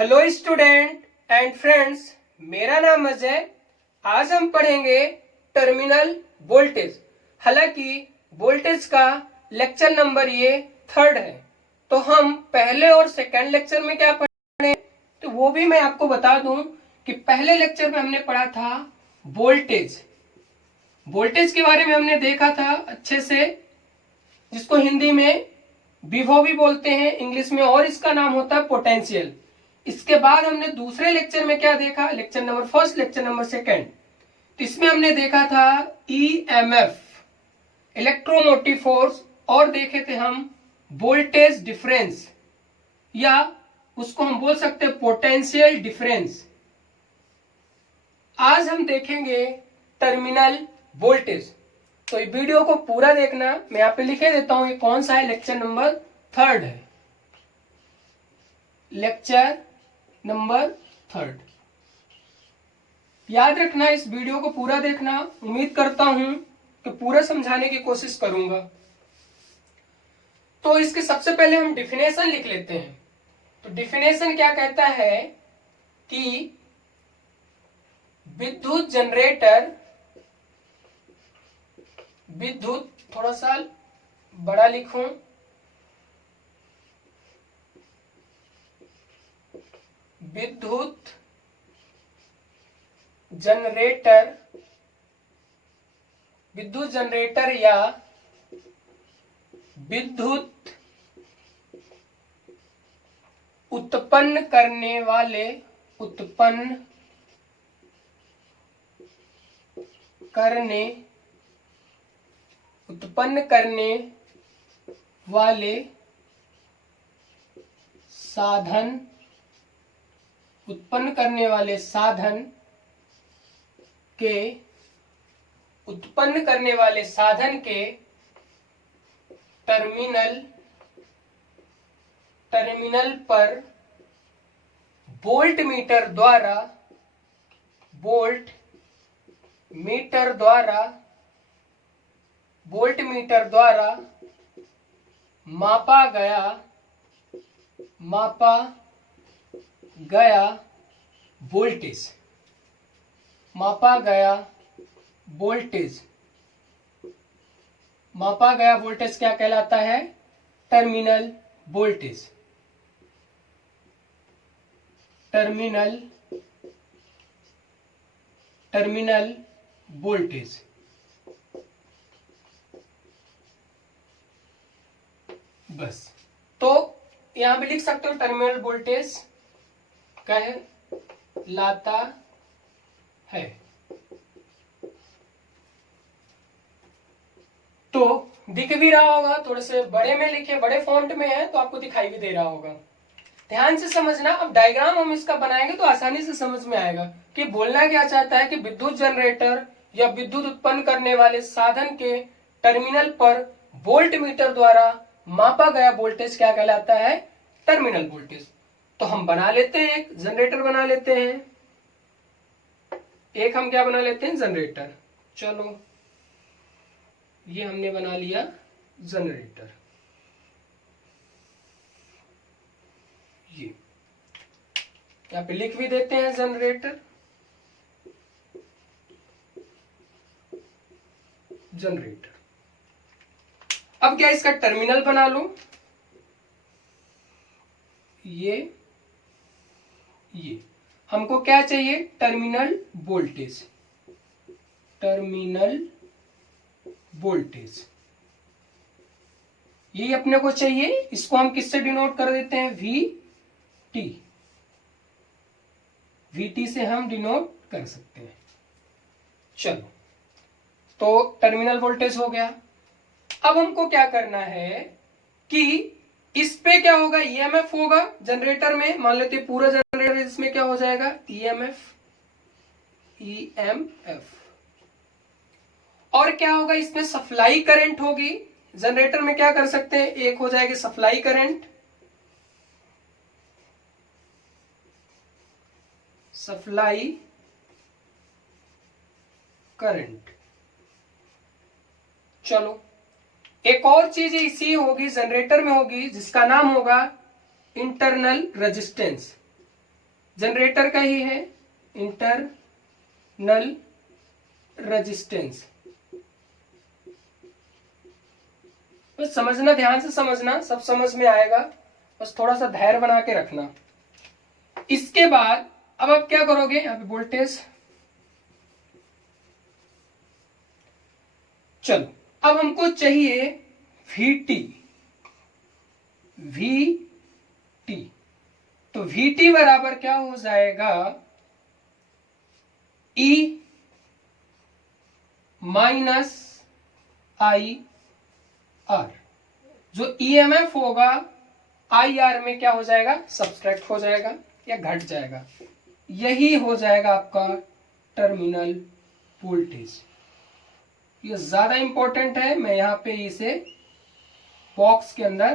Hello student and friends, मेरा नाम अजय। आज हम पढ़ेंगे टर्मिनल वोल्टेज। हालांकि वोल्टेज का लेक्चर नंबर ये 3rd है, तो हम पहले और सेकंड लेक्चर में क्या पढ़े तो वो भी मैं आपको बता दूं कि पहले लेक्चर में हमने पढ़ा था वोल्टेज। वोल्टेज के बारे में हमने देखा था अच्छे से, जिसको हिंदी में विभव भी बोलते हैं इंग्लिश में, और इसका नाम होता है पोटेंशियल। इसके बाद हमने दूसरे लेक्चर में क्या देखा, लेक्चर नंबर 1, लेक्चर नंबर 2, तो इसमें हमने देखा था ईएमएफ, इलेक्ट्रोमोटिव फोर्स, और देखे थे हम वोल्टेज डिफरेंस, या उसको हम बोल सकते हैं पोटेंशियल डिफरेंस। आज हम देखेंगे टर्मिनल वोल्टेज। तो ये वीडियो को पूरा देखना। मैं यहाँ पे लिखे देता हूं ये कौन सा है, लेक्चर नंबर 3rd है, लेक्चर नंबर 3rd। याद रखना, इस वीडियो को पूरा देखना। उम्मीद करता हूं कि पूरा समझाने की कोशिश करूंगा। तो इसके सबसे पहले हम डिफिनेशन लिख लेते हैं। तो डिफिनेशन क्या कहता है कि विद्युत जनरेटर, विद्युत, थोड़ा सा बड़ा लिखूं, विद्युत जनरेटर, विद्युत जनरेटर या विद्युत उत्पन्न करने वाले, उत्पन्न करने वाले साधन, उत्पन्न करने वाले साधन के, उत्पन्न करने वाले साधन के टर्मिनल पर वोल्ट मीटर द्वारा मापा गया वोल्टेज, मापा गया वोल्टेज क्या कहलाता है, टर्मिनल वोल्टेज। Terminal voltage. बस, तो यहां भी लिख सकते हो टर्मिनल वोल्टेज कहलाता है। तो दिख भी रहा होगा, थोड़े से बड़े में लिखे, बड़े फॉन्ट में है तो आपको दिखाई भी दे रहा होगा। ध्यान से समझना। अब डायग्राम हम इसका बनाएंगे तो आसानी से समझ में आएगा कि बोलना क्या चाहता है कि विद्युत जनरेटर या विद्युत उत्पन्न करने वाले साधन के टर्मिनल पर वोल्ट मीटर द्वारा मापा गया वोल्टेज क्या कहलाता है, टर्मिनल वोल्टेज। तो हम बना लेते हैं, एक जनरेटर बना लेते हैं, एक हम क्या बना लेते हैं, जनरेटर। चलो, ये हमने बना लिया जनरेटर। ये यहाँ पे लिख भी देते हैं जनरेटर। अब क्या इसका टर्मिनल बना लो, ये हमको क्या चाहिए, टर्मिनल वोल्टेज। ये अपने को चाहिए। इसको हम किससे डिनोट कर देते हैं, VT से हम डिनोट कर सकते हैं। चलो, तो टर्मिनल वोल्टेज हो गया। अब हमको क्या करना है कि इस पे क्या होगा, ईएमएफ होगा जनरेटर में। मान लेते हैं पूरा जनरेटर, इसमें क्या हो जाएगा, ईएमएफ। और क्या होगा, इसमें सप्लाई करंट होगी। जनरेटर में क्या कर सकते हैं, एक हो जाएगी सप्लाई करंट, करंट। चलो, एक और चीज इसी होगी, जनरेटर में होगी, जिसका नाम होगा इंटरनल रेजिस्टेंस। जनरेटर का ही है, इंटरनल रेजिस्टेंस। बस समझना, ध्यान से समझना, सब समझ में आएगा, बस थोड़ा सा धैर्य बना के रखना। इसके बाद अब आप क्या करोगे, यहां पे वोल्टेज, चलो अब हमको चाहिए VT। VT तो VT बराबर क्या हो जाएगा, E माइनस IR। जो EMF होगा IR में क्या हो जाएगा, सब्सट्रैक्ट हो जाएगा या घट जाएगा। यही हो जाएगा आपका टर्मिनल वोल्टेज। ये ज्यादा इंपॉर्टेंट है, मैं यहां पे इसे बॉक्स के अंदर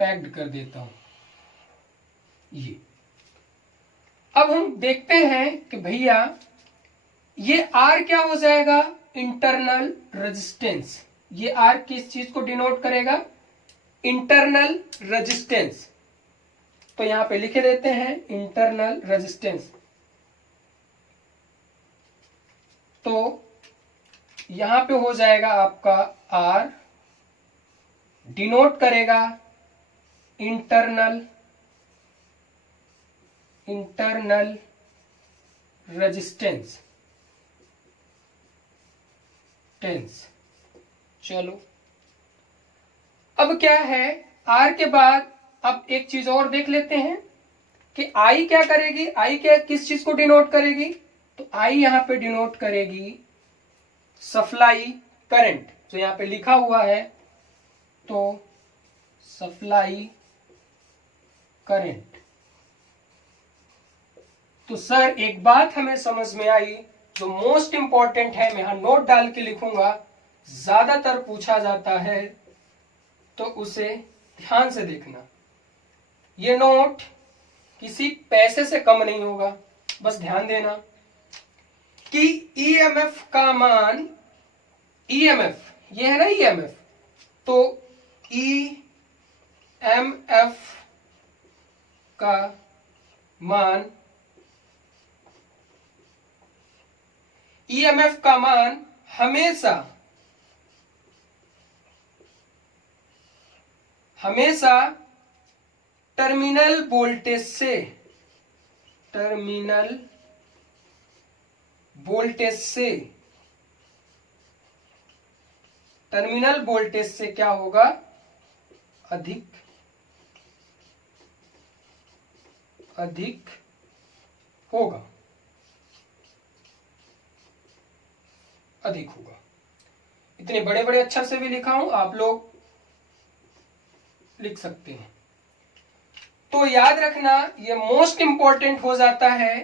पैक्ड कर देता हूं। ये अब हम देखते हैं कि भैया ये R क्या हो जाएगा, इंटरनल रेजिस्टेंस। ये R किस चीज को डिनोट करेगा, इंटरनल रेजिस्टेंस। तो यहां पे लिखे देते हैं इंटरनल रेजिस्टेंस। तो यहां पे हो जाएगा आपका R डिनोट करेगा इंटरनल रेजिस्टेंस। चलो अब क्या है, R के बाद अब एक चीज और देख लेते हैं कि I क्या करेगी, I क्या किस चीज को डिनोट करेगी, तो I यहां पे डिनोट करेगी सप्लाई करंट, जो यहां पे लिखा हुआ है। तो सप्लाई करंट। तो सर एक बात हमें समझ में आई, जो मोस्ट इंपॉर्टेंट है, मैं यहां नोट डाल के लिखूंगा, ज्यादातर पूछा जाता है, तो उसे ध्यान से देखना। ये नोट किसी पैसे से कम नहीं होगा, बस ध्यान देना कि EMF का मान, EMF ये है ना EMF, तो EMF का मान, EMF का मान हमेशा टर्मिनल वोल्टेज से क्या होगा, अधिक होगा। इतने बड़े बड़े अक्षर से भी लिखा हूं, आप लोग लिख सकते हैं। तो याद रखना, ये मोस्ट इंपॉर्टेंट हो जाता है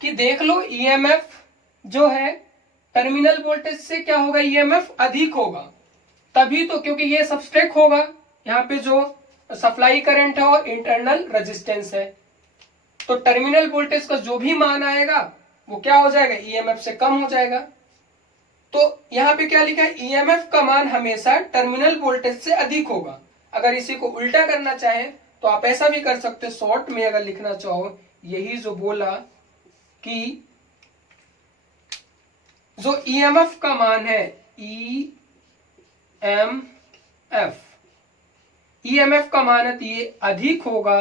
कि देख लो EMF जो है टर्मिनल वोल्टेज से क्या होगा, EMF अधिक होगा, तभी तो, क्योंकि ये सब्सट्रैक्ट होगा, यहाँ पे जो सप्लाई करंट है और इंटरनल रेजिस्टेंस है। तो टर्मिनल वोल्टेज का जो भी मान आएगा वो क्या हो जाएगा, EMF से कम हो जाएगा। तो यहाँ पे क्या लिखा है, EMF का मान हमेशा टर्मिनल वोल्टेज से अधिक होगा। अगर इसी को उल्टा करना चाहे तो आप ऐसा भी कर सकते हो, शॉर्ट में अगर लिखना चाहो, यही जो बोला कि जो EMF का मान है, EMF का मान है, तो ये अधिक होगा,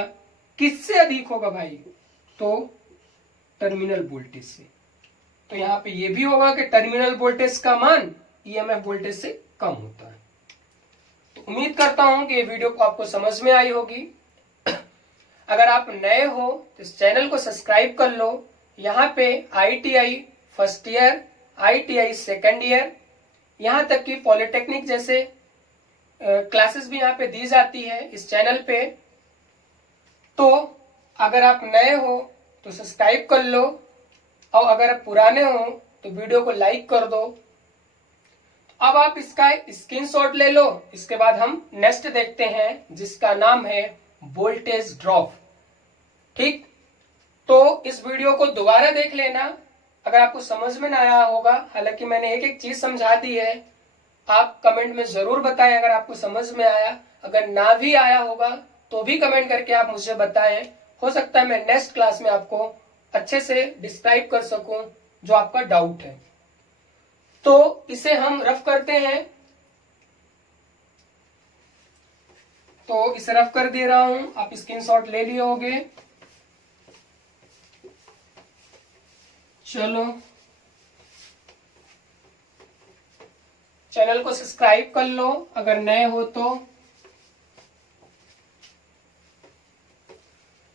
किससे अधिक होगा भाई, तो टर्मिनल वोल्टेज से। तो यहां पे ये भी होगा कि टर्मिनल वोल्टेज का मान EMF वोल्टेज से कम होता है। तो उम्मीद करता हूं कि ये वीडियो को आपको समझ में आई होगी। अगर आप नए हो तो इस चैनल को सब्सक्राइब कर लो। यहाँ पे ITI first year, ITI second year, यहाँ तक कि पॉलिटेक्निक जैसे क्लासेस भी यहाँ पे दी जाती है इस चैनल पे। तो अगर आप नए हो तो सब्सक्राइब कर लो, और अगर आप पुराने हो तो वीडियो को लाइक कर दो। अब आप इसका स्क्रीनशॉट ले लो। इसके बाद हम नेक्स्ट देखते हैं, जिसका नाम है वोल्टेज ड्रॉप। ठीक, तो इस वीडियो को दोबारा देख लेना अगर आपको समझ में ना आया होगा। हालांकि मैंने एक एक चीज समझा दी है, आप कमेंट में जरूर बताएं अगर आपको समझ में आया। अगर ना भी आया होगा तो भी कमेंट करके आप मुझे बताएं। हो सकता है मैं नेक्स्ट क्लास में आपको अच्छे से डिस्क्राइब कर सकूं जो आपका डाउट है। तो इसे हम रफ करते हैं। तो इसे रफ कर दे रहा हूं, आप स्क्रीनशॉट ले लिए होंगे। चलो, चैनल को सब्सक्राइब कर लो अगर नए हो तो।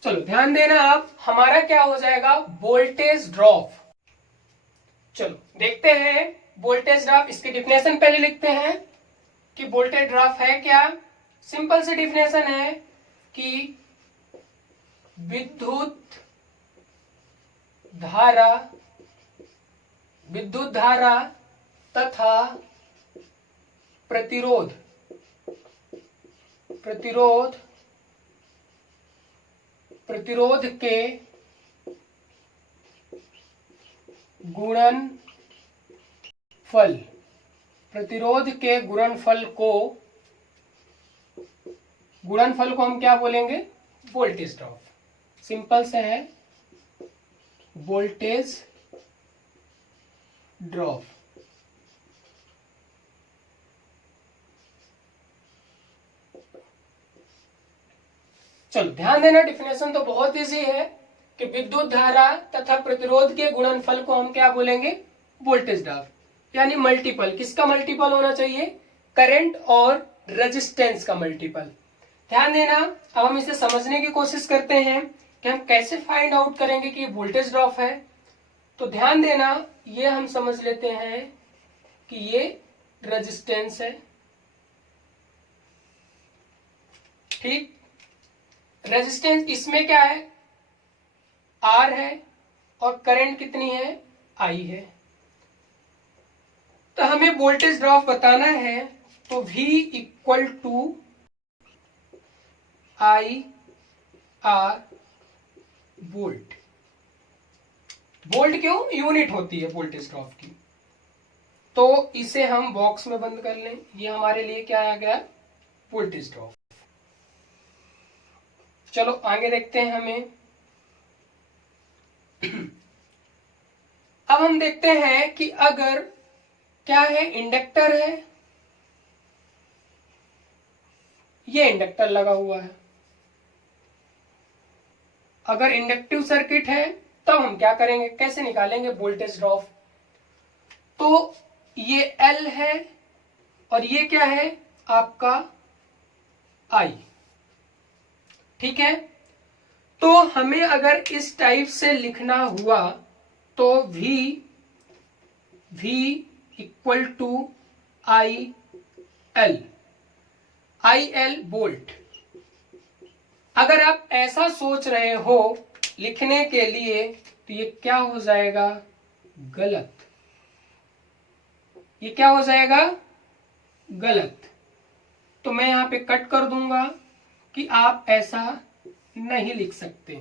चलो ध्यान देना, आप हमारा क्या हो जाएगा, वोल्टेज ड्रॉप। चलो देखते हैं वोल्टेज ड्रॉप। इसकी डिफिनेशन पहले लिखते हैं कि वोल्टेज ड्रॉप है क्या। सिंपल सी डिफिनेशन है कि विद्युत धारा तथा प्रतिरोध के गुणनफल, गुणनफल को हम क्या बोलेंगे, वोल्टेज ड्रॉप। सिंपल से है वोल्टेज ड्रॉप। चलो ध्यान देना, डिफिनेशन तो बहुत इजी है कि विद्युत धारा तथा प्रतिरोध के गुणनफल को हम क्या बोलेंगे, वोल्टेज ड्रॉप। यानी मल्टीपल, किसका मल्टीपल होना चाहिए, करंट और रेजिस्टेंस का मल्टीपल। ध्यान देना, अब हम इसे समझने की कोशिश करते हैं कि हम कैसे फाइंड आउट करेंगे कि ये वोल्टेज ड्रॉप है। तो ध्यान देना, ये हम समझ लेते हैं कि ये रेजिस्टेंस है। ठीक, रेजिस्टेंस इसमें क्या है, आर है, और करंट कितनी है, आई है। तो हमें वोल्टेज ड्रॉप बताना है, तो V equal to I R volt. Volt क्यों, यूनिट होती है वोल्टेज ड्रॉप की। तो इसे हम बॉक्स में बंद कर लें, ये हमारे लिए क्या आ गया, वोल्टेज ड्रॉप। चलो आगे देखते हैं हमें। अब हम देखते हैं कि अगर क्या है, इंडक्टर है, ये इंडक्टर लगा हुआ है। अगर इंडक्टिव सर्किट है तब हम क्या करेंगे, कैसे निकालेंगे वोल्टेज ड्रॉप। तो ये L है और ये क्या है आपका I। ठीक है, तो हमें अगर इस टाइप से लिखना हुआ तो V equal to IL volt. अगर आप ऐसा सोच रहे हो लिखने के लिए तो ये क्या हो जाएगा, गलत। ये क्या हो जाएगा, गलत। तो मैं यहां पे कट कर दूंगा कि आप ऐसा नहीं लिख सकते।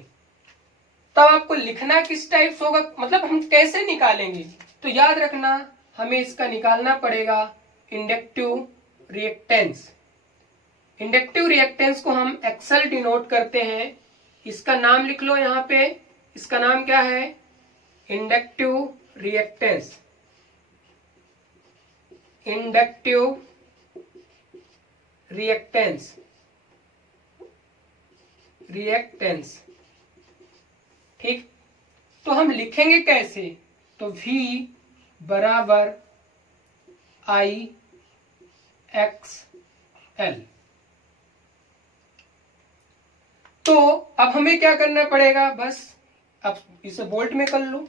तब आपको लिखना किस टाइप से होगा, मतलब हम कैसे निकालेंगे। तो याद रखना, हमें इसका निकालना पड़ेगा इंडक्टिव रिएक्टेंस। इंडक्टिव रिएक्टेंस को हम एक्सल डिनोट करते हैं। इसका नाम लिख लो यहां पे, इसका नाम क्या है, इंडक्टिव रिएक्टेंस। इंडक्टिव रिएक्टेंस, ठीक। तो हम लिखेंगे कैसे, तो V बराबर IXL। तो अब हमें क्या करना पड़ेगा, बस अब इसे वोल्ट में कर लो।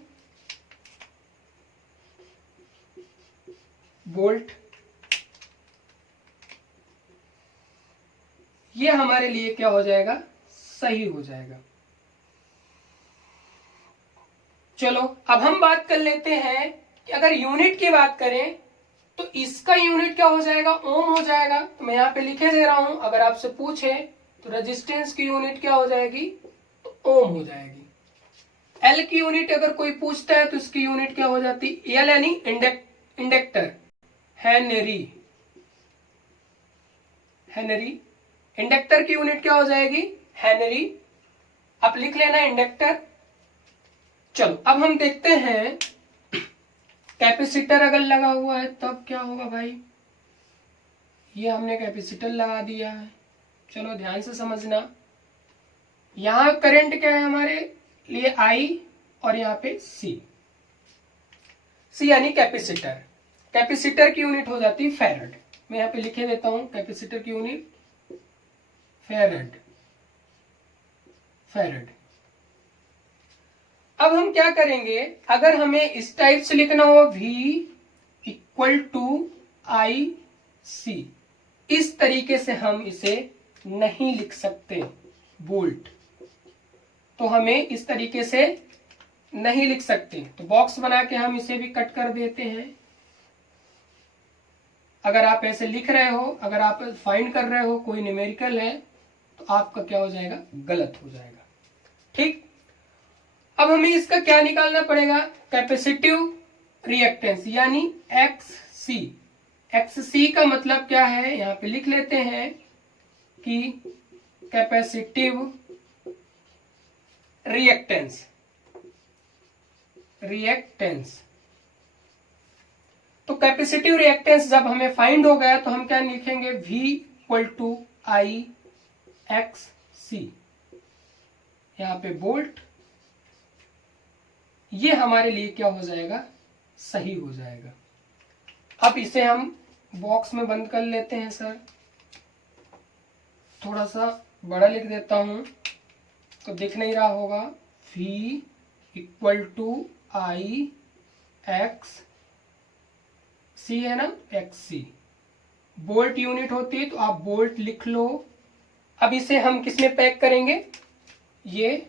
वोल्ट, ये हमारे लिए क्या हो जाएगा, सही हो जाएगा। चलो अब हम बात कर लेते हैं कि अगर यूनिट की बात करें तो इसका यूनिट क्या हो जाएगा, ओम हो जाएगा। तो मैं यहां पे लिखे दे रहा हूं, अगर आपसे पूछे तो रेजिस्टेंस की यूनिट क्या हो जाएगी, तो ओम हो जाएगी। एल की यूनिट अगर कोई पूछता है तो इसकी यूनिट क्या हो जाती, एल यानी इंडक्टर, हेनरी। इंडक्टर की यूनिट क्या हो जाएगी, हेनरी। आप लिख लेना इंडक्टर। चलो अब हम देखते हैं कैपेसिटर अगर लगा हुआ है तब क्या होगा भाई। ये हमने कैपेसिटर लगा दिया है, चलो ध्यान से समझना। यहां करंट क्या है हमारे लिए आई, और यहाँ पे सी यानी कैपेसिटर। कैपेसिटर की यूनिट हो जाती है फैरड। मैं यहाँ पे लिखे देता हूं कैपेसिटर की यूनिट फैरड। अब हम क्या करेंगे, अगर हमें इस टाइप से लिखना हो V इक्वल टू आई सी, इस तरीके से हम इसे नहीं लिख सकते वोल्ट, तो हमें इस तरीके से नहीं लिख सकते। तो बॉक्स बना के हम इसे भी कट कर देते हैं। अगर आप ऐसे लिख रहे हो, अगर आप फाइंड कर रहे हो कोई न्यूमेरिकल है, तो आपका क्या हो जाएगा, गलत हो जाएगा। ठीक, अब हमें इसका क्या निकालना पड़ेगा, कैपेसिटिव रिएक्टेंस यानी XC। XC का मतलब क्या है, यहां पे लिख लेते हैं कि कैपेसिटिव रिएक्टेंस। तो कैपेसिटिव रिएक्टेंस जब हमें फाइंड हो गया तो हम क्या लिखेंगे, V equal to I X C, यहां पे वोल्ट। ये हमारे लिए क्या हो जाएगा, सही हो जाएगा। अब इसे हम बॉक्स में बंद कर लेते हैं सर, थोड़ा सा बड़ा लिख देता हूं तो दिख नहीं रहा होगा। V equal to I X C है ना, XC वोल्ट यूनिट होती है, तो आप वोल्ट लिख लो। अब इसे हम किस में पैक करेंगे, ये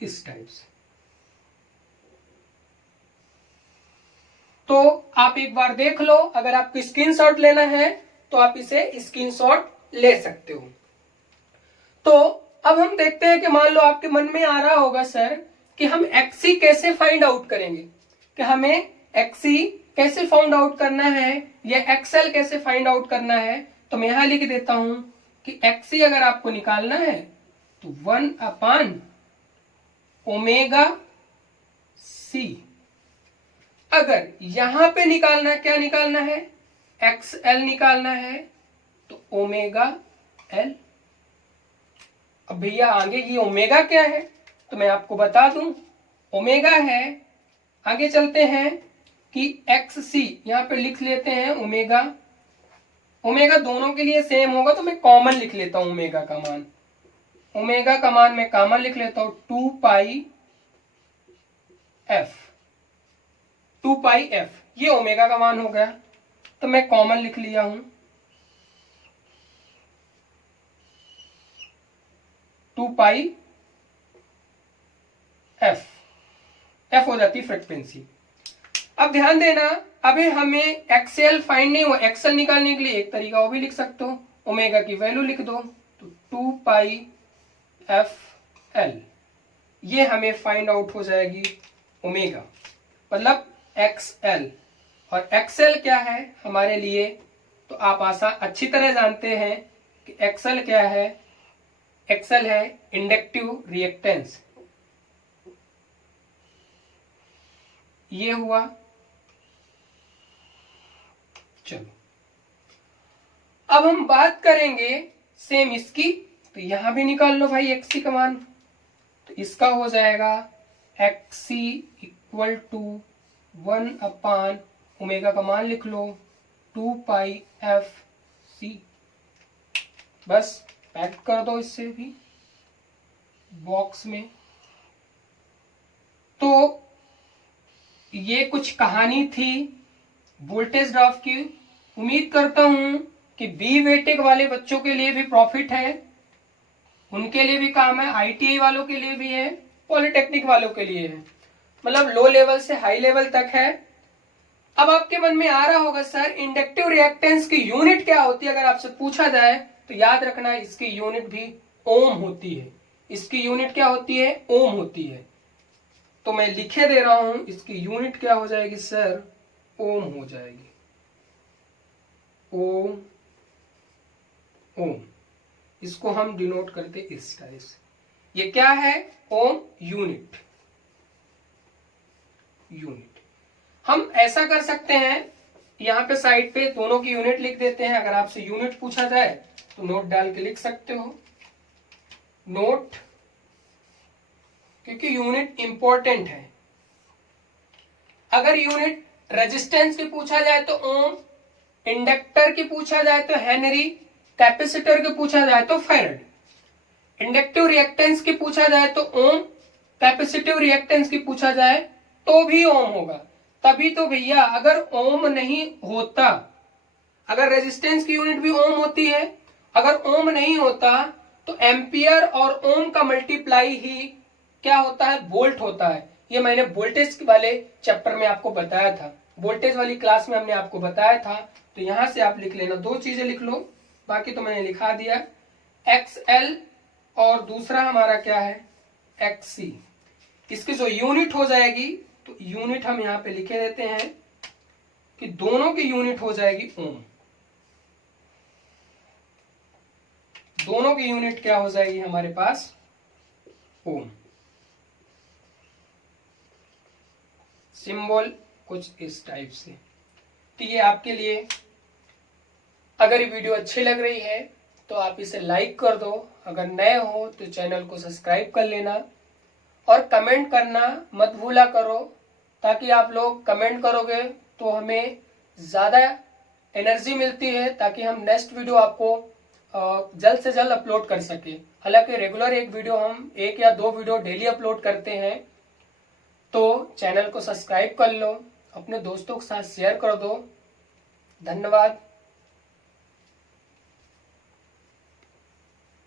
इस टाइप से। तो आप एक बार देख लो, अगर आपको स्क्रीनशॉट लेना है तो आप इसे स्क्रीनशॉट ले सकते हो। तो अब हम देखते हैं कि मान लो आपके मन में आ रहा होगा सर कि हम XC कैसे फाइंड आउट करेंगे, कि हमें XC कैसे फाइंड आउट करना है या XL कैसे फाइंड आउट करना है। तो मैं यहां लिख देता हूं कि XC अगर आपको निकालना है तो 1/ω C। अगर यहां पे निकालना, क्या निकालना है, XL निकालना है, तो ω/L। अब भैया आगे ये ओमेगा क्या है, तो मैं आपको बता दूं, ओमेगा है, आगे चलते हैं कि XC यहां पे लिख लेते हैं ओमेगा। ओमेगा दोनों के लिए सेम होगा तो मैं कॉमन लिख लेता हूं ओमेगा का मान। ओमेगा का मान मैं कॉमन लिख लेता हूं 2πf। ये ओमेगा का मान हो गया, तो मैं कॉमन लिख लिया हूं 2πf। एफ हो जाती फ्रीक्वेंसी। अब ध्यान देना, अभी हमें एक्सएल फाइंड नहीं हुआ, एक्सएल निकालने के लिए एक तरीका वो भी लिख सकते हो, ओमेगा की वैल्यू लिख दो, तो 2πfL ये हमें फाइंड आउट हो जाएगी ओमेगा, मतलब एक्सएल। और एक्सएल क्या है हमारे लिए, तो आप अच्छी तरह जानते हैं कि एक्सएल क्या है। एक्सएल है इंडक्टिव रिएक्टेंस, ये हुआ। चलो अब हम बात करेंगे सेम इसकी, तो यहां भी निकाल लो भाई XC का मान। तो इसका हो जाएगा XC इक्वल टू 1/ω का मान लिख लो 2πfC। बस पैक कर दो इससे भी बॉक्स में। तो ये कुछ कहानी थी वोल्टेज ड्रॉप की। उम्मीद करता हूं कि बी वेटेक वाले बच्चों के लिए भी प्रॉफिट है, उनके लिए भी काम है, ITI वालों के लिए भी है, पॉलिटेक्निक वालों के लिए है, मतलब लो लेवल से हाई लेवल तक है। अब आपके मन में आ रहा होगा सर इंडक्टिव रिएक्टेंस की यूनिट क्या होती है, अगर आपसे पूछा जाए तो याद रखना इसकी यूनिट भी ओम होती है। इसकी यूनिट क्या होती है, ओम होती है। तो मैं लिखे दे रहा हूं, इसकी यूनिट क्या हो जाएगी सर, ओम हो जाएगी। ओम ओम। इसको हम डिनोट करते इस टाइप से। ये क्या है? ओम यूनिट। यूनिट हम ऐसा कर सकते हैं, यहाँ पे साइड पे दोनों की यूनिट लिख देते हैं। अगर आपसे यूनिट पूछा जाए तो नोट डाल के लिख सकते हो, नोट, क्योंकि यूनिट इंपॉर्टेंट है। अगर यूनिट रेजिस्टेंस की पूछा जाए तो ओम, इंडक्टर की पूछा जाए तो हेनरी, कैपेसिटर की पूछा जाए तो फैरड, इंडक्टिव रिएक्टेंस की पूछा जाए तो ओम, कैपेसिटिव रिएक्टेंस की पूछा जाए तो भी ओम होगा। तभी तो भैया, अगर ओम नहीं होता, अगर रेजिस्टेंस की यूनिट भी ओम होती है, अगर ओम नहीं होता तो एम्पियर और ओम का मल्टीप्लाई ही क्या होता है? वोल्ट होता है। ये मैंने वोल्टेज वाले चैप्टर में आपको बताया था, वोल्टेज वाली क्लास में हमने आपको बताया था। तो यहां से आप लिख लेना, दो चीजें लिख लो, बाकी तो मैंने लिखा दिया, XL और दूसरा हमारा क्या है? XC। इसकी जो यूनिट हो जाएगी, तो यूनिट हम यहां पे लिखे देते हैं कि दोनों की यूनिट हो जाएगी ओम। दोनों की यूनिट क्या हो जाएगी हमारे पास? ओम। सिंबल कुछ इस टाइप से। तो ये आपके लिए, अगर ये वीडियो अच्छी लग रही है तो आप इसे लाइक कर दो, अगर नए हो तो चैनल को सब्सक्राइब कर लेना, और कमेंट करना मत भूला करो, ताकि आप लोग कमेंट करोगे तो हमें ज़्यादा एनर्जी मिलती है, ताकि हम नेक्स्ट वीडियो आपको जल्द से जल्द अपलोड कर सके। हालांकि रेगुलर एक वीडियो, हम 1 या 2 वीडियो डेली अपलोड करते हैं। तो चैनल को सब्सक्राइब कर लो, अपने दोस्तों के साथ शेयर कर दो। धन्यवाद।